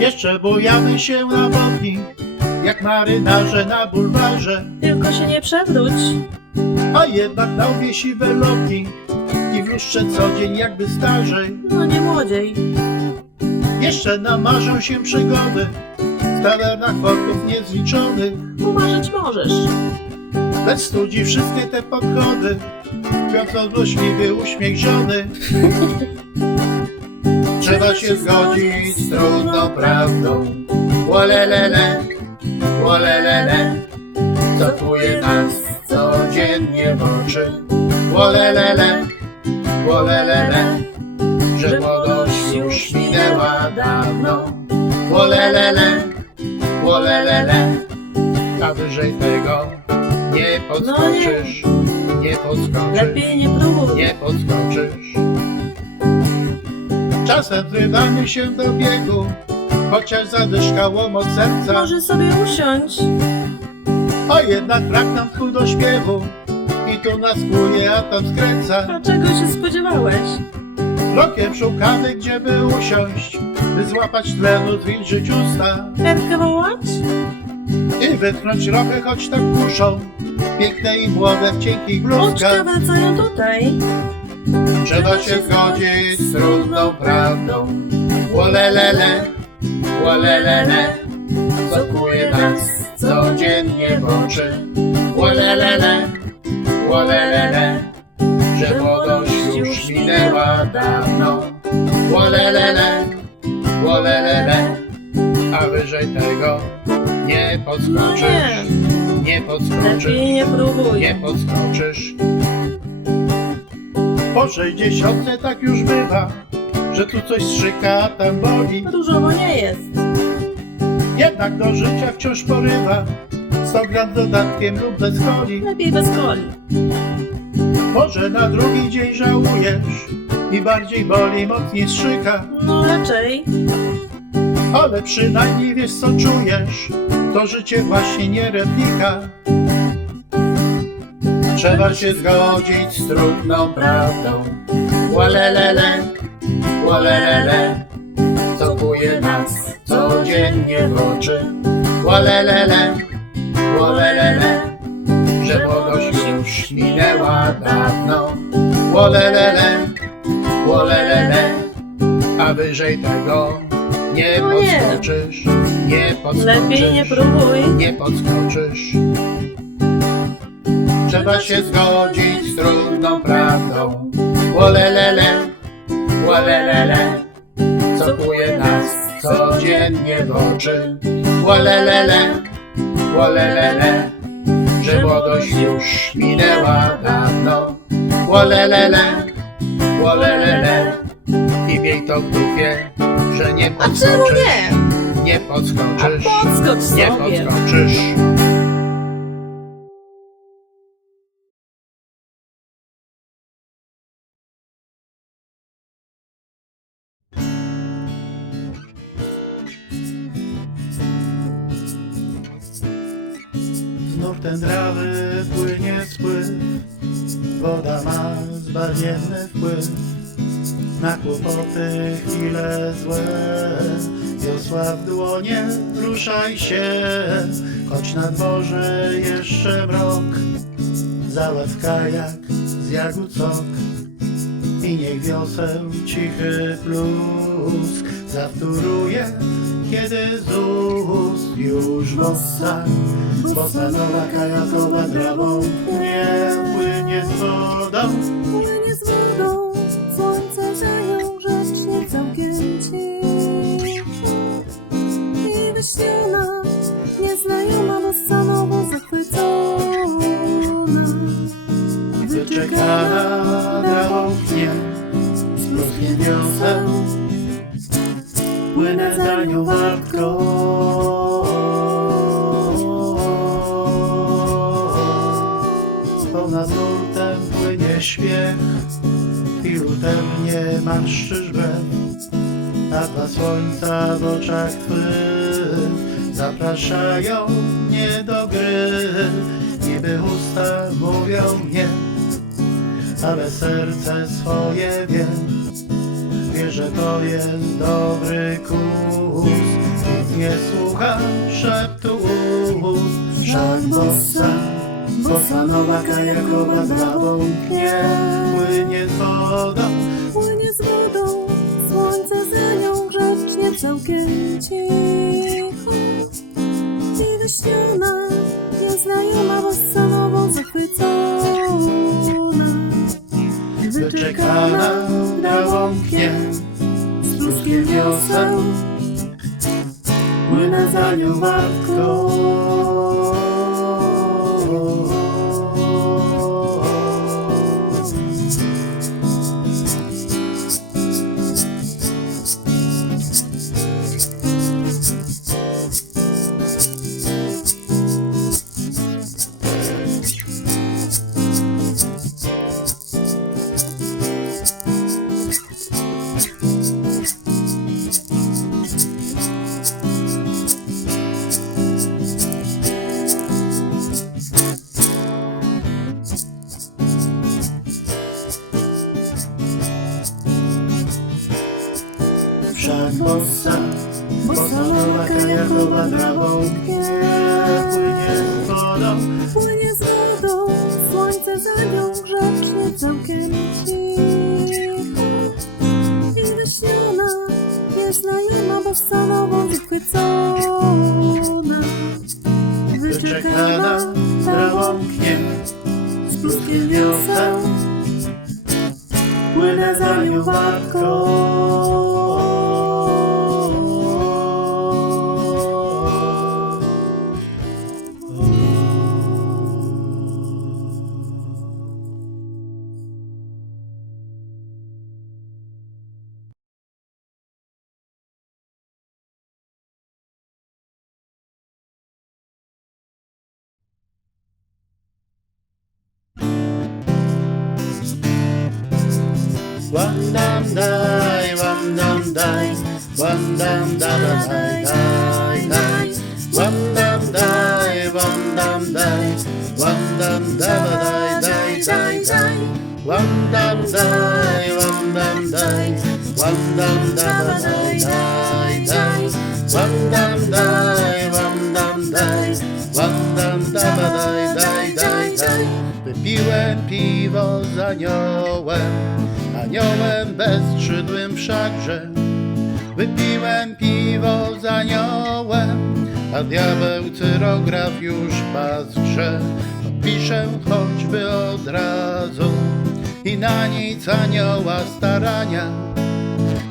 Jeszcze bujamy się na wodni, jak marynarze na bulwarze, Tylko się nie przewróć. a jednak na łbie siwe loki i w lustrze co dzień jakby starzej. No nie młodziej. Jeszcze namarzą się przygody w tavernach portów niezliczonych, Umarzyć możesz. lecz studzi wszystkie te pochody, kwiącą złośliwy uśmiech żony. Trzeba się zgodzić z trudną prawdą. Łolelele, co kuje nas codziennie w oczy. Łolelele, łolelele, że młodość już minęła dawno. Łolelele, łolelele, a wyżej tego nie podskoczysz, nie podskoczysz. Lepiej nie próbuj. Nie podskoczysz. Czasem zrywamy się do biegu, chociaż zadyszka łomot serca. Może sobie usiąść. A jednak brak nam tchu do śpiewu i tu nas kłuje, a tam skręca. A czego się spodziewałeś? Lokiem szukamy, gdzie by usiąść, by złapać tlenu, zwilżyć usta Erkę wołać? I wytchnąć trochę, choć tak kuszą. Piękne i młode w cienkich bluzkach. wracają tutaj. Trzeba się zgodzić z trudną prawdą. Łolelele, łolelele, co kuje nas codziennie w oczy. Łolelele, łolelele, że młodość już minęła dawno. Łolelele, łolelele, a wyżej tego nie podskoczysz, nie. nie podskoczysz. Lepiej nie próbuj. Nie podskoczysz. Po sześćdziesiątce tak już bywa, że tu coś strzyka, a tam boli. Różowo nie jest. Jednak do życia wciąż porywa, 100 gram dodatkiem lub bez coli. Lepiej bez coli. Może na drugi dzień żałujesz i bardziej boli, mocniej strzyka. No raczej. Ale przynajmniej wiesz co czujesz, to życie właśnie nie replika. Trzeba się zgodzić z trudną prawdą. Łalelele, łalelele, co kuje nas codziennie w oczy. Łalelele, łalelele, że młodość już minęła dawno. Łalelele, łalelele, a wyżej tego nie No nie. podskoczysz, nie podskoczysz. Lepiej nie próbuj. Nie podskoczysz. Trzeba się zgodzić z trudną prawdą. Łolelele, łolelele, co kuje nas codziennie w oczy. Łolelele, łolelele, że młodość już minęła dawno. Łolelele, łolelele, miej to że nie A czemu podskoczysz. nie? Nie A podskoczysz. podskocz Nie sobie. podskoczysz. Znów ten trawy płynie spływ, woda ma zbawienny wpływ na kłopoty chwile złe. Wiosła w dłonie, ruszaj się, choć na dworze jeszcze mrok. Załatw kajak z jagód i niech wioseł cichy plusk zawtóruje, kiedy z ust już bossa, bossa nowa kajakowa trawą nie. Płynie z wodą, Nurtem płynie śmiech Ilu nie marszczysz brew A dwa słońca w oczach twych Zapraszają mnie do gry. Niby usta mówią nie ale serce swoje wie, wie, że to jest dobry kurs. Nikt nie słucha szeptu ust, bossa, bossa nowa kajakowa pnie, płynie z wodą. Płynie z wodą, słońce za nią grzecznie całkiem cicho. I wyśniona, nieznajoma bossa nową zachwycona. Wyczekana na łąknie, z pluskiem wioseł, płynę za nią matką. Bossa, bossa kajakowa trawą pnie, płynie z wodą. Płynie z wodą, słońce za nią grzecznie całkiem cicho. I wyśniona, nieznajoma bossa nową zachwycona. Wam dam dai, wam dam dai, wam dam da da dai dai dai. Wam dam dai, wam dam dai, wam dam da da dai dai dai dai. Wam dam dai, wam dam dai, wam dam da da dai dai dai. Wam dam dai, wam dam dai, wam dam da da dai dai dai dai. Wypiłem piwo z aniołem, aniołem bezskrzydłym wszakże. Wypiłem piwo z aniołem, a diabeł cyrograf już pastrze. Podpiszę choćby od razu i na nic anioła starania.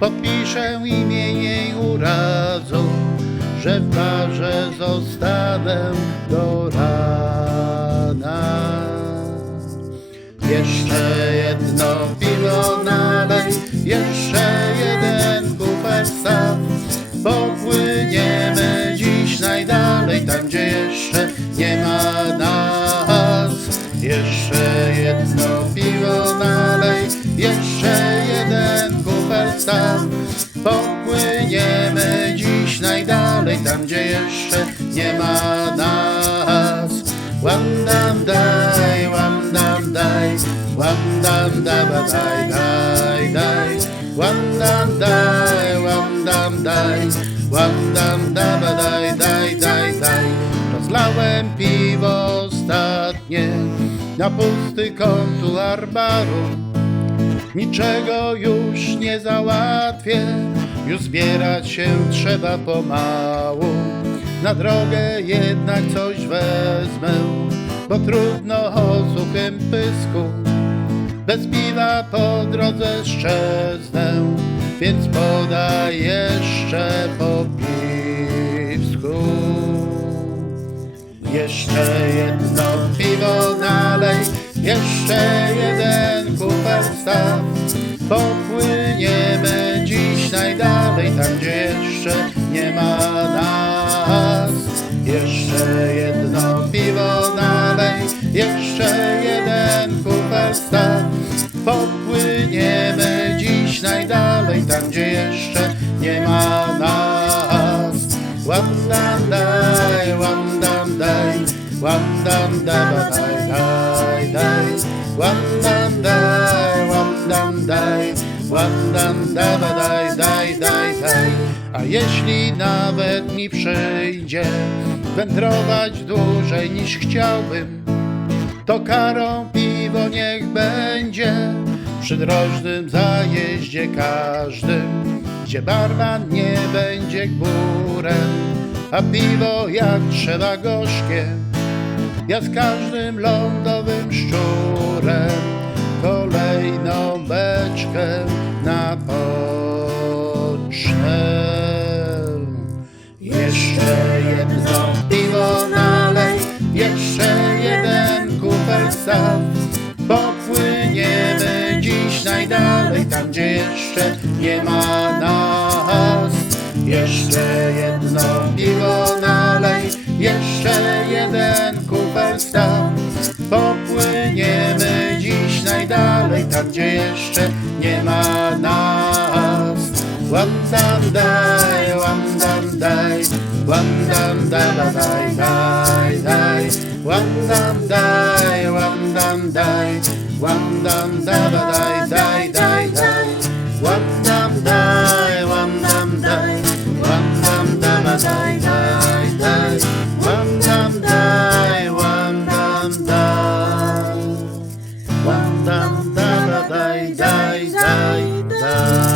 Podpiszę imię jej urazu, że w barze zostanę do rana. Jeszcze jedno piwo nalej, jeszcze jeden kufer staw. Popłyniemy dziś najdalej, tam gdzie jeszcze nie ma nas. Jeszcze jedno piwo nalej, jeszcze daj, daj, daj. Łam dam daj, łam dam daj. Rozlałem piwo ostatnie na pusty kontuar baru. Niczego już nie załatwię, już zbierać się trzeba pomału. Na drogę jednak coś wezmę, bo trudno o suchym pysku. Bez piwa po drodze szczeznę, więc podaj jeszcze po piwsku. Jeszcze jedno piwo nalej, jeszcze jeden kufer staw. Popłyniemy dziś najdalej, tam gdzie jeszcze nie ma nas. Jeszcze jedno piwo nalej, jeszcze jeden kufer staw najdalej, tam gdzie jeszcze nie ma nas. Łamdandaj, łamdandaj, łamdandabadaj, daj, daj. Łamdandaj, łamdandaj, łamdandabadaj, daj, daj, daj. A jeśli nawet mi przyjdzie wędrować dłużej niż chciałbym, to karą piwo niech będzie przydrożnym zajeździe każdym, gdzie barman nie będzie gburem, a piwo jak trzeba gorzkie. Ja z każdym lądowym szczurem kolejną beczkę napoczę. Jeszcze jedno piwo nalej, jeszcze jeden kufel staw. Tam gdzie jeszcze nie ma nas. Jeszcze jedno piwo nalej, jeszcze jeden kufel staw. Popłyniemy dziś najdalej, tam gdzie jeszcze nie ma nas. One dam daj, one dam daj, daj, daj, daj. One dam daj, love.